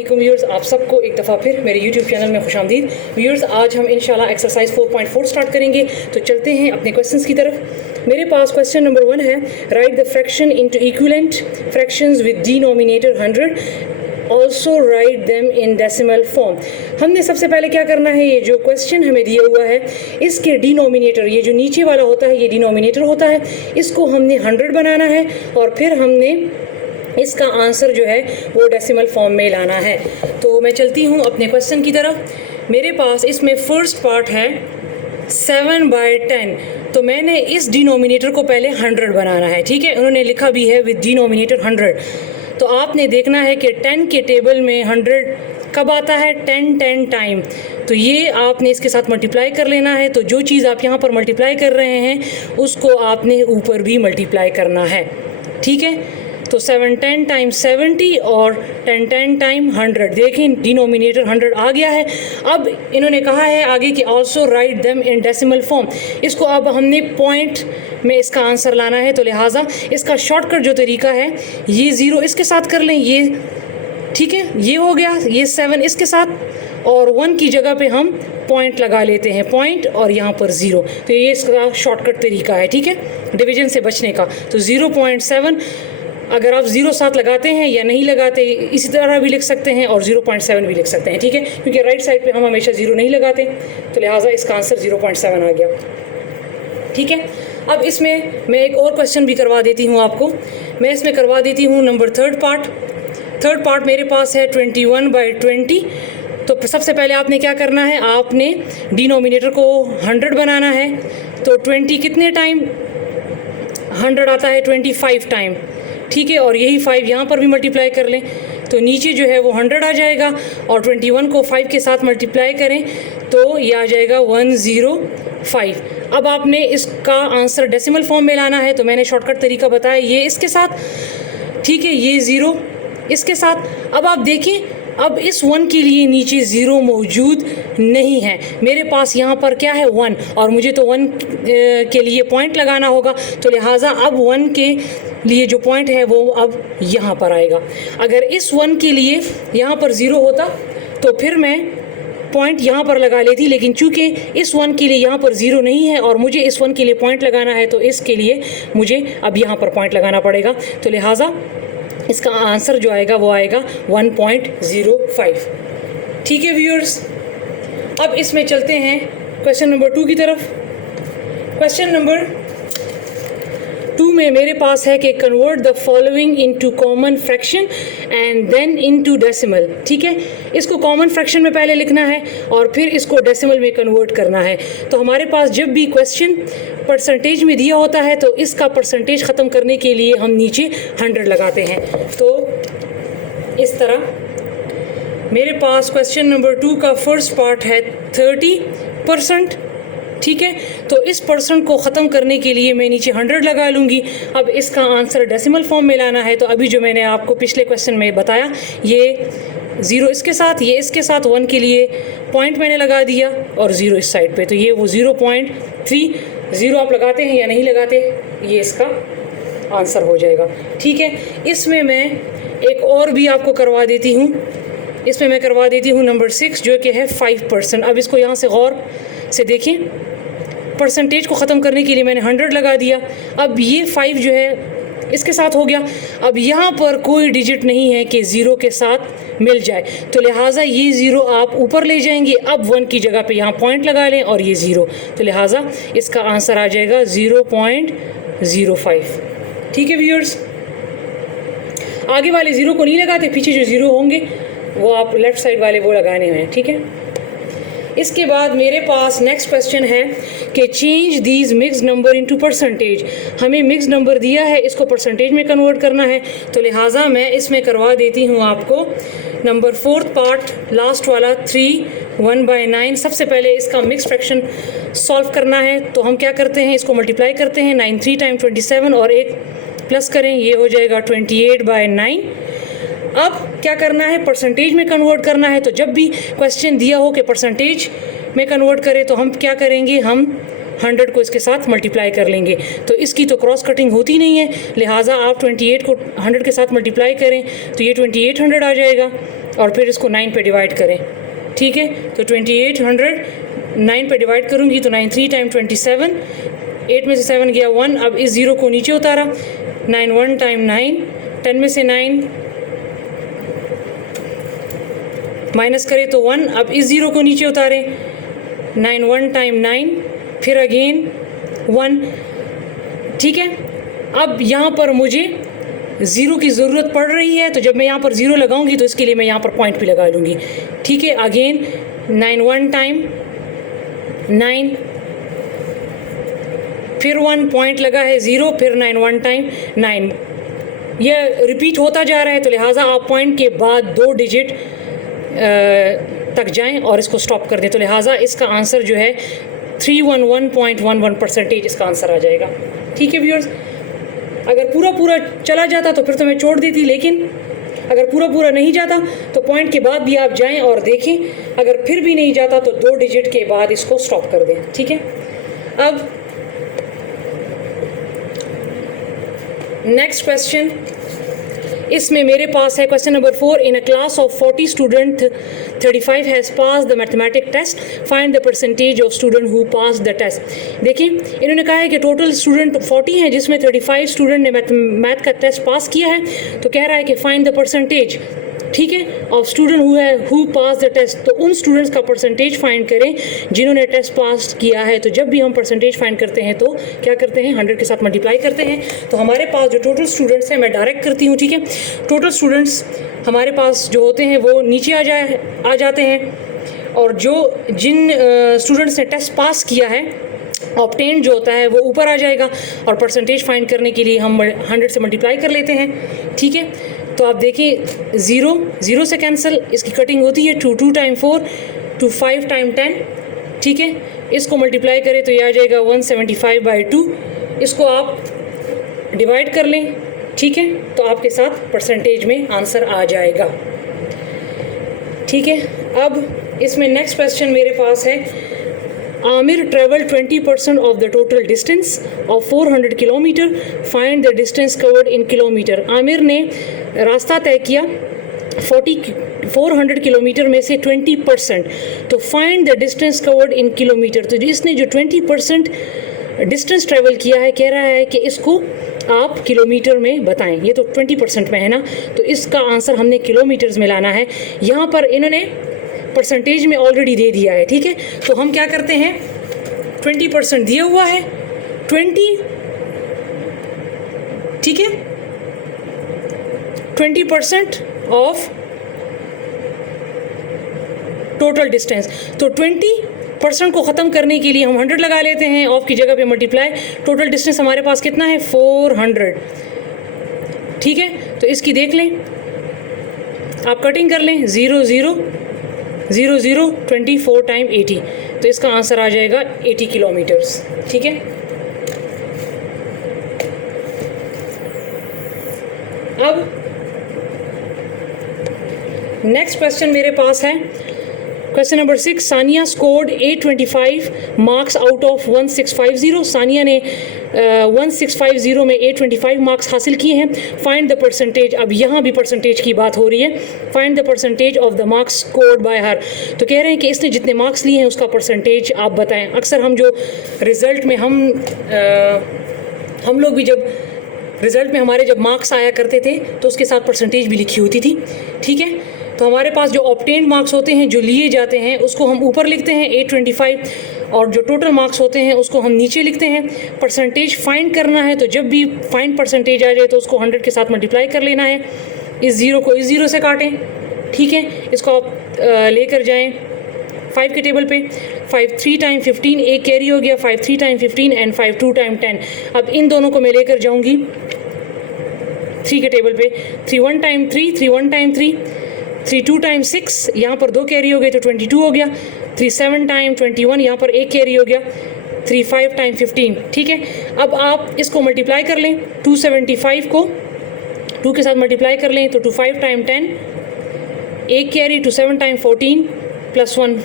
Viewers, आप सबको एक दफ़ा फिर मेरे YouTube चैनल में खुशामदीद। व्यूअर्स, आज हम इंशाल्लाह एक्सरसाइज 4.4 स्टार्ट करेंगे। तो चलते हैं अपने क्वेश्चंस की तरफ। मेरे पास क्वेश्चन नंबर 1 है, right the fraction into equivalent fractions with denominator 100, also write them in decimal form. हमने सबसे पहले क्या करना है, ये जो क्वेश्चन हमें दिया हुआ है इसके डिनोमिनेटर, ये जो नीचे वाला होता है ये डिनोमिनेटर होता है, इसको हमने 100 बनाना है और फिर हमने इसका आंसर जो है वो डेसिमल फॉर्म में लाना है। तो मैं चलती हूँ अपने क्वेश्चन की तरफ। मेरे पास इसमें फर्स्ट पार्ट है 7/10, तो मैंने इस डिनोमिनेटर को पहले 100 बनाना है। ठीक है, उन्होंने लिखा भी है विद डिनोमिनेटर 100। तो आपने देखना है कि 10 के टेबल में 100 कब आता है, 10 टाइम। तो ये आपने इसके साथ मल्टीप्लाई कर लेना है। तो जो चीज़ आप यहाँ पर मल्टीप्लाई कर रहे हैं उसको आपने ऊपर भी मल्टीप्लाई करना है। ठीक है, तो 710 टाइम 70 और 1010 टाइम 100। देखें डिनोमिनेटर 100 आ गया है। अब इन्होंने कहा है आगे कि also write them in decimal form. इसको अब हमने पॉइंट में इसका आंसर लाना है, तो लिहाजा इसका शॉर्टकट जो तरीका है, ये 0 इसके साथ कर लें, ये ठीक है, ये हो गया, ये 7 इसके साथ और 1 की जगह पे हम पॉइंट लगा लेते हैं, पॉइंट और यहाँ पर 0। तो ये इसका शॉर्टकट तरीका है, ठीक है, डिवीजन से बचने का। तो 0.7 अगर आप 0 साथ लगाते हैं या नहीं लगाते, इसी तरह भी लिख सकते हैं और 0.7 भी लिख सकते हैं। ठीक है, क्योंकि राइट साइड पे हम हमेशा 0 नहीं लगाते, तो लिहाजा इसका आंसर 0.7 आ गया। ठीक है, अब इसमें मैं एक और क्वेश्चन भी करवा देती हूँ आपको। मैं इसमें करवा देती हूँ नंबर थर्ड पार्ट मेरे पास है 21/20। तो सबसे पहले आपने क्या करना है, आपने डिनोमिनेटर को 100 बनाना है। तो 20 कितने टाइम 100 आता है, 25 टाइम। ठीक है, और यही 5 यहाँ पर भी मल्टीप्लाई कर लें, तो नीचे जो है वो 100 आ जाएगा और 21 को 5 के साथ मल्टीप्लाई करें तो ये आ जाएगा 105। अब आपने इसका आंसर डेसिमल फॉर्म में लाना है, तो मैंने शॉर्टकट तरीका बताया, ये इसके साथ, ठीक है, ये 0 इसके साथ। अब आप देखें, अब इस 1 के लिए नीचे 0 मौजूद नहीं है, मेरे पास यहाँ पर क्या है 1, और मुझे तो 1 के लिए पॉइंट लगाना होगा, तो लिहाजा अब 1 के लिए जो पॉइंट है वो अब यहाँ पर आएगा। अगर इस 1 के लिए यहाँ पर 0 होता तो फिर मैं पॉइंट यहाँ पर लगा लेती, लेकिन चूँकि इस 1 के लिए यहाँ पर 0 नहीं है और मुझे इस 1 के लिए पॉइंट लगाना है, तो इसके लिए मुझे अब यहाँ पर पॉइंट लगाना पड़ेगा। तो लिहाजा इसका आंसर जो आएगा वो आएगा 1.05। ठीक है व्यूअर्स, अब इसमें चलते हैं क्वेश्चन नंबर 2 की तरफ। क्वेश्चन नंबर 2 में मेरे पास है कि convert the following into common fraction and then into decimal. ठीक है, इसको कॉमन फ्रैक्शन में पहले लिखना है और फिर इसको डेसिमल में कन्वर्ट करना है। तो हमारे पास जब भी क्वेश्चन परसेंटेज में दिया होता है तो इसका परसेंटेज ख़त्म करने के लिए हम नीचे 100 लगाते हैं। तो इस तरह मेरे पास क्वेश्चन नंबर 2 का फर्स्ट पार्ट है 30%। ठीक है, तो इस परसेंट को ख़त्म करने के लिए मैं नीचे 100 लगा लूँगी। अब इसका आंसर डेसिमल फॉर्म में लाना है, तो अभी जो मैंने आपको पिछले क्वेश्चन में बताया, ये 0 इसके साथ, ये इसके साथ, 1 के लिए पॉइंट मैंने लगा दिया और 0 इस साइड पे, तो ये वो 0.3। 0 आप लगाते हैं या नहीं लगाते, ये इसका आंसर हो जाएगा। ठीक है, इसमें मैं एक और भी आपको करवा देती हूँ। इसमें मैं करवा देती हूँ नंबर 6, जो कि है 5%। अब इसको यहाँ से गौर से देखिए, परसेंटेज को ख़त्म करने के लिए मैंने 100 लगा दिया। अब ये 5 जो है इसके साथ हो गया। अब यहाँ पर कोई डिजिट नहीं है कि 0 के साथ मिल जाए, तो लिहाजा ये 0 आप ऊपर ले जाएंगे। अब 1 की जगह पे यहाँ पॉइंट लगा लें और ये 0, तो लिहाजा इसका आंसर आ जाएगा 0.05। ठीक है व्यूअर्स, आगे वाले 0 को नहीं लगाते, पीछे जो 0 होंगे वो आप लेफ़्ट साइड वाले वो लगाने हैं। ठीक है, इसके बाद मेरे पास नेक्स्ट क्वेश्चन है कि change these mix number into percentage. हमें मिक्स नंबर दिया है, इसको परसेंटेज में कन्वर्ट करना है, तो लिहाजा मैं इसमें करवा देती हूँ आपको नंबर 4 पार्ट, लास्ट वाला 3 1/9। सबसे पहले इसका मिक्स फ्रैक्शन सॉल्व करना है, तो हम क्या करते हैं, इसको मल्टीप्लाई करते हैं, 9 3 टाइम 27 और 1 प्लस करें, ये हो जाएगा 28/9। अब क्या करना है, परसेंटेज में कन्वर्ट करना है। तो जब भी क्वेश्चन दिया हो कि परसेंटेज में कन्वर्ट करें, तो हम क्या करेंगे, हम 100 को इसके साथ मल्टीप्लाई कर लेंगे, तो इसकी तो क्रॉस कटिंग होती नहीं है, लिहाजा आप 28 को 100 के साथ मल्टीप्लाई करें तो ये 2800 आ जाएगा और फिर इसको 9 पे डिवाइड करें। ठीक है, तो 2800 9 पे डिवाइड करूँगी तो 9 3 टाइम 27, 8 में से 7 गया 1, अब इस ज़ीरो को नीचे उतारा, 9 1 टाइम 9, 10 में से 9 माइनस करें तो 1, अब इस ज़ीरो को नीचे उतारें, 9 1 टाइम 9, फिर अगेन 1। ठीक है, अब यहाँ पर मुझे ज़ीरो की ज़रूरत पड़ रही है, तो जब मैं यहाँ पर ज़ीरो लगाऊंगी तो इसके लिए मैं यहाँ पर पॉइंट भी लगा लूँगी। ठीक है, अगेन 9 1 टाइम 9, फिर 1 पॉइंट लगा है 0, फिर 9 1 टाइम 9, यह रिपीट होता जा रहा है, तो लिहाजा आप पॉइंट के बाद 2 डिजिट तक जाएं और इसको स्टॉप कर दें, तो लिहाजा इसका आंसर जो है 311.11% इसका आंसर आ जाएगा। ठीक है व्यूअर्स, अगर पूरा चला जाता तो फिर तो मैं छोड़ देती, लेकिन अगर पूरा नहीं जाता तो पॉइंट के बाद भी आप जाएं और देखें, अगर फिर भी नहीं जाता तो 2 डिजिट के बाद इसको स्टॉप कर दें। ठीक है, अब नेक्स्ट क्वेश्चन, इसमें मेरे पास है question number 4, in a class of 40 student 35 has pass the mathematic test, find the percentage of student who pass the test. देखिए, इन्होंने कहा है कि टोटल स्टूडेंट 40 हैं जिसमें 35 स्टूडेंट ने मैथ का टेस्ट पास किया है, तो कह रहा है कि फाइंड द परसेंटेज, ठीक है, of student who pass the test, तो उन स्टूडेंट्स का परसेंटेज फाइंड करें जिन्होंने टेस्ट पास किया है। तो जब भी हम परसेंटेज फाइंड करते हैं तो क्या करते हैं, 100 के साथ मल्टीप्लाई करते हैं, तो हमारे पास जो टोटल स्टूडेंट्स हैं मैं डायरेक्ट करती हूँ। ठीक है, टोटल स्टूडेंट्स हमारे पास जो होते हैं वो नीचे आ जाते हैं, और जिन स्टूडेंट्स ने टेस्ट पास किया है ऑब्टेन जो होता है वो ऊपर आ जाएगा, और परसेंटेज फाइंड करने के लिए हम 100 से मल्टीप्लाई कर लेते हैं। ठीक है, तो आप देखिए 0 से कैंसिल, इसकी कटिंग होती है 2 टाइम 4, 2 5 टाइम 10। ठीक है, इसको मल्टीप्लाई करें तो ये आ जाएगा 175/2, इसको आप डिवाइड कर लें। ठीक है, तो आपके साथ परसेंटेज में आंसर आ जाएगा। ठीक है, अब इसमें नेक्स्ट क्वेश्चन मेरे पास है, Aamir travel 20% of the total distance of 400 kilometre, find the distance covered in kilometre. Aamir ने रास्ता तय किया 400 किलोमीटर में से 20%, तो find the distance covered in kilometre. तो इसने जो 20% डिस्टेंस ट्रेवल किया है, कह रहा है कि इसको आप किलोमीटर में बताएं। ये तो 20% में है ना, तो इसका आंसर हमने किलोमीटर्स में लाना है। यहाँ पर इन्होंने परसेंटेज में ऑलरेडी दे दिया है। ठीक है, तो हम क्या करते हैं, 20% दिया हुआ है 20, ठीक है, 20% ऑफ टोटल डिस्टेंस, तो 20% को ख़त्म करने के लिए हम 100 लगा लेते हैं, ऑफ की जगह पे मल्टीप्लाई, टोटल डिस्टेंस हमारे पास कितना है 400। ठीक है, तो इसकी देख लें, आप कटिंग कर लें, 0 0 0 0 24 टाइम 80, तो इसका आंसर आ जाएगा 80 किलोमीटर्स। ठीक है, अब नेक्स्ट क्वेश्चन मेरे पास है, question number 6, Sania scored 825 marks out of 1650। Sania ने 1650 में 825 मार्क्स हासिल किए हैं। फाइंड द परसेंटेज, अब यहाँ भी परसेंटेज की बात हो रही है, find the percentage of the marks scored by हर। तो कह रहे हैं कि इसने जितने मार्क्स लिए हैं उसका परसेंटेज आप बताएं। अक्सर हम जो रिज़ल्ट में हम लोग भी जब रिज़ल्ट में हमारे जब मार्क्स आया करते थे तो उसके साथ परसेंटेज भी लिखी होती थी। ठीक है, तो हमारे पास जो ऑब्टेन्ड मार्क्स होते हैं, जो लिए जाते हैं, उसको हम ऊपर लिखते हैं 825, और जो टोटल मार्क्स होते हैं उसको हम नीचे लिखते हैं। परसेंटेज फाइंड करना है, तो जब भी फाइंड परसेंटेज आ जाए तो उसको 100 के साथ मल्टीप्लाई कर लेना है। इस ज़ीरो को इस ज़ीरो से काटें। ठीक है, इसको आप लेकर जाएं 5 के टेबल पे, 5 3 टाइम 15, एक कैरी हो गया, 5 3 टाइम 15 एंड 5 2 टाइम 10। अब इन दोनों को मैं लेकर जाऊँगी 3 के टेबल पे, 3 1 टाइम 3, 3 1 टाइम 3, 3 2 टाइम 6, यहाँ पर 2 कैरी हो गए तो 22 हो गया, 3 7 टाइम 21, यहाँ पर एक कैरी हो गया, 3 5 टाइम 15। ठीक है, अब आप इसको मल्टीप्लाई कर लें, 275 को 2 के साथ मल्टीप्लाई कर लें तो 2 5 टाइम 10, एक कैरी, 2 7 टाइम 14 प्लस 1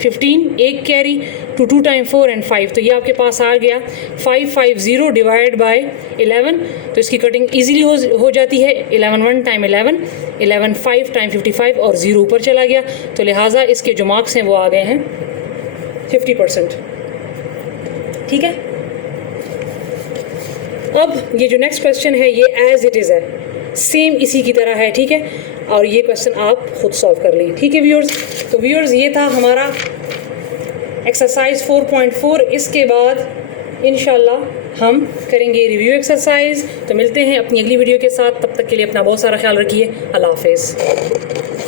15, एक कैरी, टू 2 टाइम 4 एंड 5, तो ये आपके पास आ गया 550 डिवाइड बाय 11, तो इसकी कटिंग इजीली हो जाती है। 11 1 टाइम 11, 11 5 टाइम 55 और 0 ऊपर चला गया, तो लिहाजा इसके जो मार्क्स हैं वो आ गए हैं 50%। ठीक है, अब ये जो नेक्स्ट क्वेश्चन है ये एज इट इज़ है, सेम इसी की तरह है। ठीक है, और ये क्वेश्चन आप खुद सॉल्व कर लें। ठीक है व्यूअर्स, तो व्यूअर्स ये था हमारा एक्सरसाइज 4.4। इसके बाद इंशाल्लाह हम करेंगे रिव्यू एक्सरसाइज। तो मिलते हैं अपनी अगली वीडियो के साथ, तब तक के लिए अपना बहुत सारा ख्याल रखिए। अल्लाह हाफिज़।